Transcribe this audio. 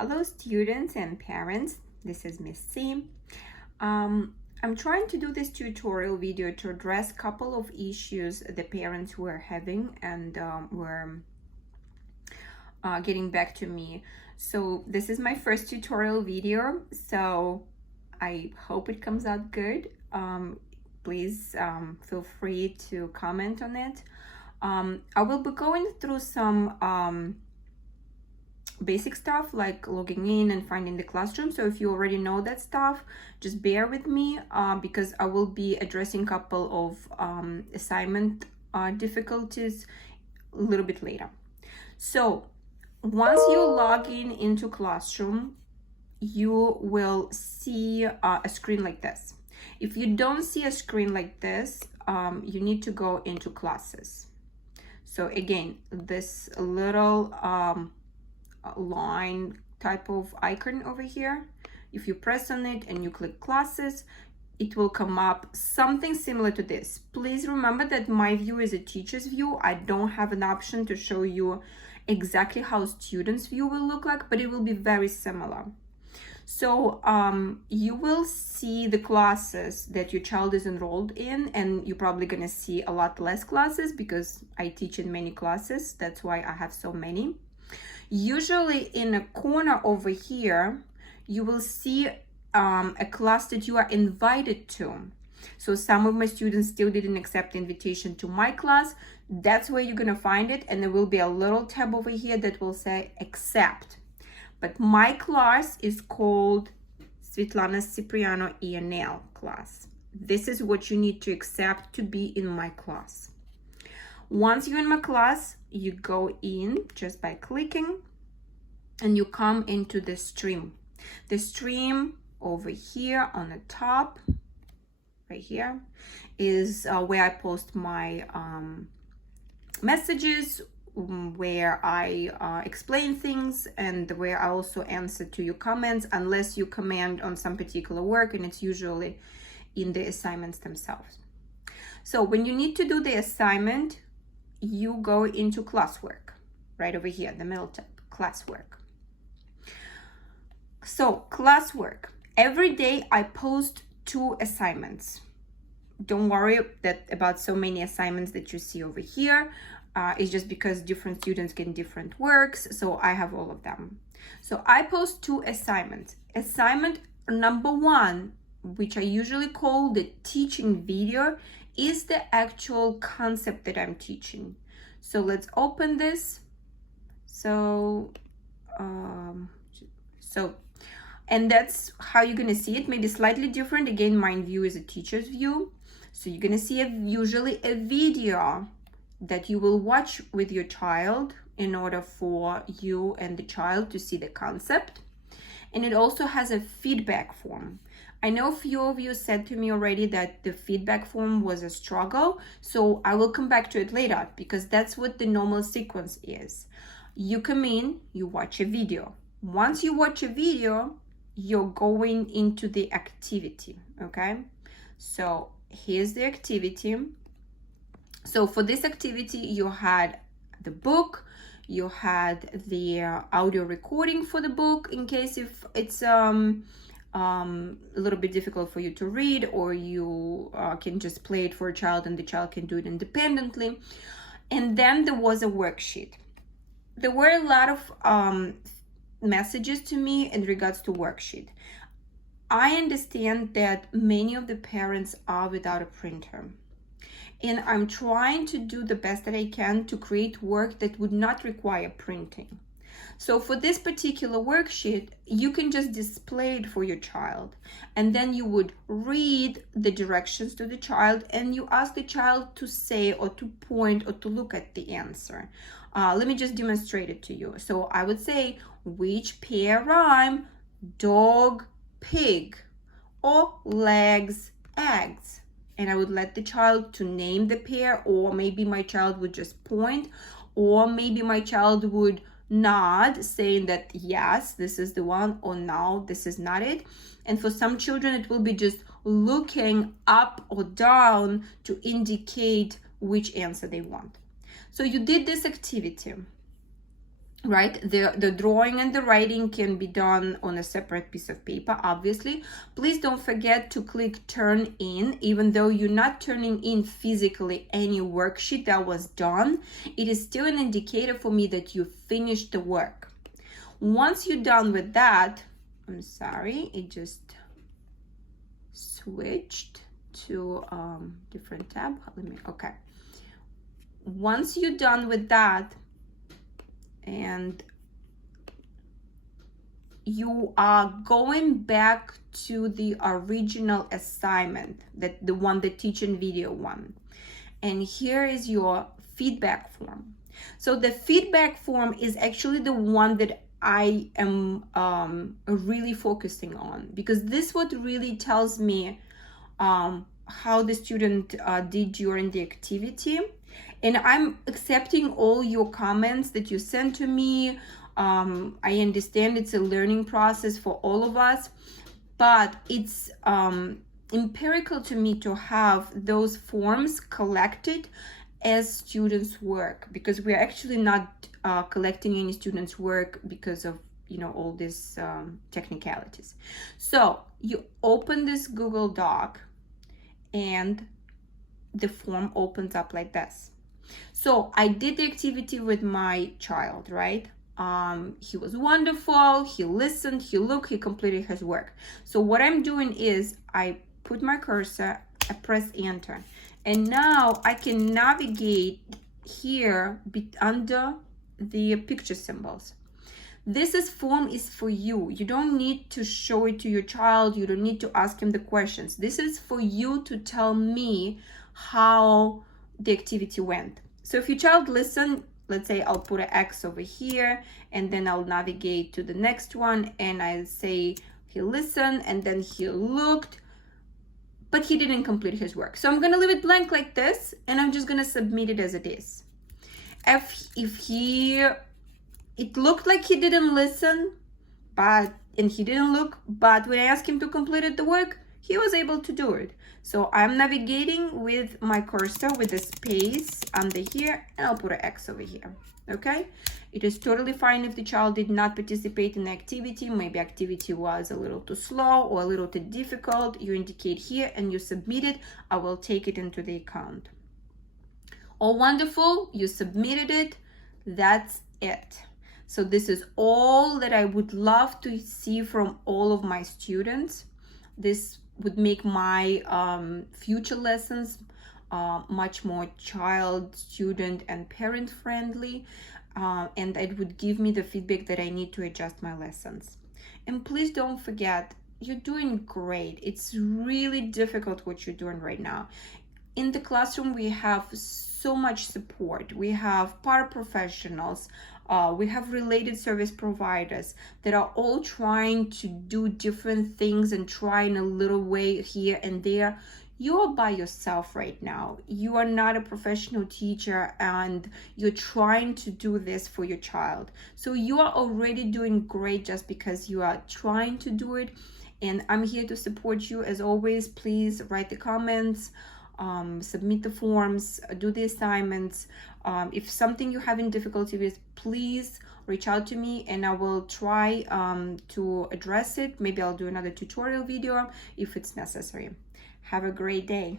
Hello students and parents, this is Miss C. I'm trying to do this tutorial video to address a couple of issues the parents were having and were getting back to me. So this is my first tutorial video, so I hope it comes out good. Please feel free to comment on it. I will be going through some basic stuff like logging in and finding the classroom. So if you already know that stuff, just bear with me because I will be addressing a couple of assignment difficulties a little bit later. So once you log in into Classroom, you will see a screen like this. If you don't see a screen like this, you need to go into Classes. So again, this little line type of icon over here, if you press on it and you click Classes, it will come up something similar to this. Please remember that my view is a teacher's view. I don't have an option to show you exactly how students' view will look like, but it will be very similar. So you will see the classes that your child is enrolled in, and you're probably gonna see a lot less classes because I teach in many classes. That's why I have so many. Usually in a corner over here, you will see a class that you are invited to. So some of my students still didn't accept the invitation to my class. That's where you're gonna find it, and there will be a little tab over here that will say accept. But my class is called Svetlana Cipriano ENL class. This is what you need to accept to be in my class. Once you're in my class, you go in just by clicking and you come into the stream. The stream over here on the top, right here, is where I post my messages, where I explain things, and where I also answer to your comments, unless you comment on some particular work, and it's usually in the assignments themselves. So when you need to do the assignment, you go into classwork, right over here, the middle tab, classwork. So classwork, every day I post 2 assignments. Don't worry about so many assignments that you see over here. It's just because different students get different works, so I have all of them. So I post 2 assignments. Assignment number 1, which I usually call the teaching video, is the actual concept that I'm teaching. So let's open this. And that's how you're gonna see it. Maybe slightly different. Again, my view is a teacher's view. So you're gonna see usually a video that you will watch with your child in order for you and the child to see the concept. And it also has a feedback form. I know a few of you said to me already that the feedback form was a struggle, so I will come back to it later because that's what the normal sequence is. You come in, you watch a video. Once you watch a video, you're going into the activity, okay? So here's the activity. So for this activity, you had the book, you had the audio recording for the book in case if it's a little bit difficult for you to read, or you can just play it for a child and the child can do it independently. And then there was a worksheet. There were a lot of messages to me in regards to worksheet. I understand that many of the parents are without a printer, and I'm trying to do the best that I can to create work that would not require printing. So for this particular worksheet, you can just display it for your child, and then you would read the directions to the child, and you ask the child to say or to point or to look at the answer. Let me just demonstrate it to you. So I would say, which pair rhyme dog, pig, or legs, eggs? And I would let the child to name the pair, or maybe my child would just point, or maybe my child would nod saying that yes, this is the one, or no, this is not it. And for some children, it will be just looking up or down to indicate which answer they want. So you did this activity. right? The drawing and the writing can be done on a separate piece of paper, obviously. Please don't forget to click turn in. Even though you're not turning in physically any worksheet that was done, it is still an indicator for me that you finished the work. Once you're done with that, I'm sorry, it just switched to different tab. Okay. Once you're done with that, and you are going back to the original assignment, that the one, the teaching video one, and here is your feedback form. So the feedback form is actually the one that I am really focusing on, because this what really tells me how the student did during the activity. And I'm accepting all your comments that you sent to me. I understand it's a learning process for all of us, but it's empirical to me to have those forms collected as students' work, because we're actually not collecting any students' work because of, you know, all these technicalities. So you open this Google Doc and the form opens up like this. So I did the activity with my child, right? He was wonderful, he listened, he looked, he completed his work. So what I'm doing is I put my cursor, I press enter, and now I can navigate here under the picture symbols. This form is for you. You don't need to show it to your child. You don't need to ask him the questions. This is for you to tell me how the activity went. So if your child listened, let's say I'll put an X over here, and then I'll navigate to the next one, and I say he listened, and then he looked, but he didn't complete his work. So I'm gonna leave it blank like this, and I'm just gonna submit it as it is. It looked like he didn't listen, and he didn't look, but when I asked him to complete the work, he was able to do it. So I'm navigating with my cursor with a space under here, and I'll put an X over here, okay? It is totally fine if the child did not participate in the activity. Maybe activity was a little too slow or a little too difficult. You indicate here and you submit it. I will take it into the account. Oh, wonderful, you submitted it. That's it. So this is all that I would love to see from all of my students. This would make my future lessons much more child, student, and parent friendly. And it would give me the feedback that I need to adjust my lessons. And please don't forget, you're doing great. It's really difficult what you're doing right now. In the classroom, we have so much support. We have paraprofessionals, we have related service providers that are all trying to do different things and try in a little way here and there. You're by yourself right now. You are not a professional teacher, and you're trying to do this for your child. So you are already doing great just because you are trying to do it. And I'm here to support you as always. Please write the comments, submit the forms, do the assignments. If something you're having difficulty with, please reach out to me and I will try to address it. Maybe I'll do another tutorial video if it's necessary. Have a great day.